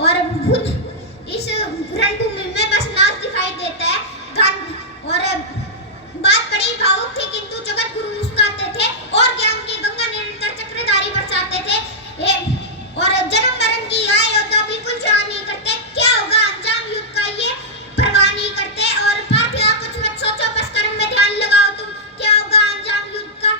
और बुद्ध इस रणभूमि में बस नाच दिखाई देता है। और बात बड़ी भावुक थी, किंतु जगत गुरु मुस्कुराते थे और ज्ञान की गंगा निरंतर चक्रधारी बरसाते थे। और जन्म मरण की आय योद्धा बिल्कुल जान नहीं करते, क्या होगा अंजाम युद्ध का ये परवाह नहीं करते। और पार्थिया कुछ मत सोचो, बस कर्म में ध्यान लगाओ तुम, क्या होगा अंजाम युद्ध का,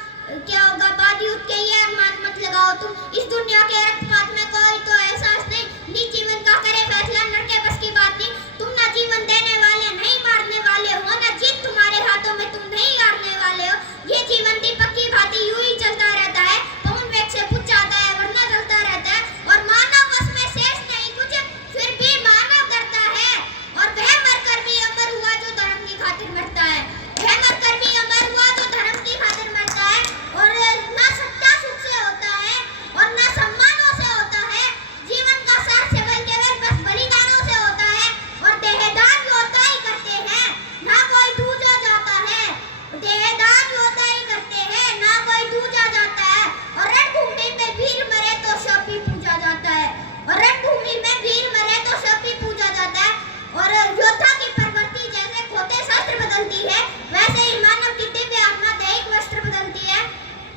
क्या होगा बाद युद्ध के ये अरमान मत लगाओ तुम। इस दुनिया के रक्तपात में कोई तो एहसास नहीं, निज जीवन का करे फैसला, लड़के बस की बात नहीं। तुम ना जीवन देने वाले नहीं मारने वाले हो, ना जीत तुम्हारे हाथों में तुम नहीं हारने वाले हो। ये जीवन दीपक की भांति यूं ही चलता रहता है, पवन वेग से बुझ जाता है वरना जलता रहता है। और मानव बस में शेष नहीं कुछ, फिर भी मानव करता है। और वह मरकर भी अमर हुआ जो धर्म की खातिर मरता है, वह मरकर भी अमर हुआ जो धर्म की खातिर मरता है। और ना सत्ता सुख से होता है और ना सम्मानों से होता है, जीवन का सार केवल बस बलिदानों से होता है। और देहदान योद्धा ही करते हैं, ना कोई दूजा जाता है। देहदान योद्धा ही करते हैं, ना कोई दूजा जाता है। और रणभूमि में वीर मरे तो शव भी पूजा जाता है, और रणभूमि में वीर मरे तो शव भी पूजा जाता है। और योद्धा की प्रवृत्ति जैसे खोते शस्त्र बदलती है, वैसे ही मानव की दिव्य आत्मा दैहिक वस्त्र बदलती है।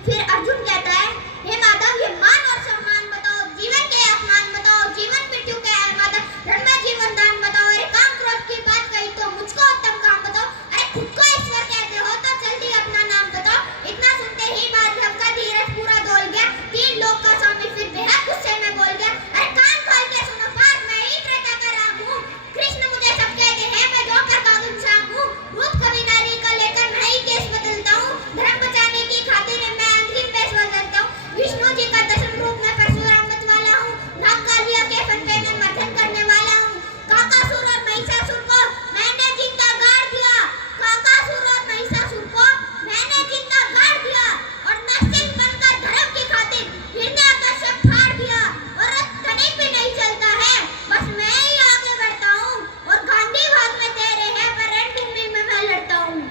फिर अर्जुन कहता है, हे माधव ये मान और सम्मान बताओ, जीवन के अपमान बताओ, जीवन मृत्यु के माधव रण में जीवन दान बताओ। अरे काम क्रोध की बात कही तो मुझको उत्तम काम बताओ, अरे खुद को ईश्वर कहते हो तो जल्दी अपना नाम बताओ। इतना सुनते ही माधव का धीरज पूरा डोल गया, तीन लोग का स्वामी फिर बेहद गुस्से में बोल गया, अरे कान खोल के सुनो पार्थ, मैं ही त्रेता का राम हूँ। कृष्ण मुझे सब कहते हैं, मैं धोकर का घनश्याम हूँ। रूप कभी नारी का लेकर मैं ही केस बदलता हूँ, धर्म बचाने की खातिर मैं अंतिम वेश बदलता हूँ। विष्णु जी का दशम रूप में परशुराम मत वाला हूँ, नाग कालिया के फन पे मैं मर्दन करने वाला हूँ। काकासुर और महिषासुर को मैंने जिंदा गाड़ दिया, काकासुर और महिषासुर को मैंने जिंदा गाड़ दिया। और नरसिंह बनकर धर्म की खातिर हिरण्यकश्यप फाड़ दिया। और धनी भी नहीं चलता है, बस मैं ही आगे बढ़ता हूँ। और गांधी भाग में तेरे हैं, पर रणभूमि में मैं लड़ता हूँ।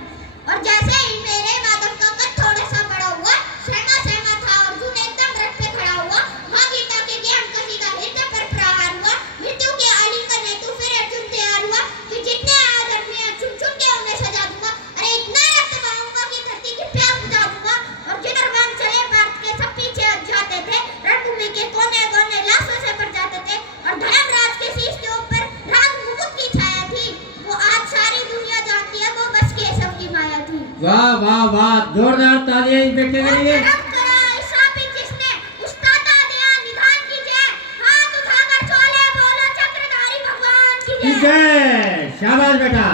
और जैसे ही मेरे माधव का कद थोड़ा सा बड़ा हुआ, सहमा सहमा था अर्जुन एकदम रथ पे खड़ा हुआ। माँ गीता के ज्ञान कसी का हृदय पर प्रहार हुआ, मृत्यु के आलिंगन हेतु फिर अर्जुन तैयार हुआ कि जितने आदमी हैं चुन चुन के उन्हें सजा दूंगा। अरे इतना रक्त बहाऊंगा कि धरती की प्यास बुझा दूंगा। और जिधर वहां चले भारत के सब पीछे हट जाते थे, रणभूमि के कोने कोने लाशों से भर जाते थे। और धर्मराज के शीश के ऊपर राज मुकुट की छाया थी, वो आज सारी दुनिया जानती है, वो बस केशव की माया थी। वाह वाह वाह, जोरदार तालियां इस व्यक्ति के लिए। जय, शाबाश बेटा।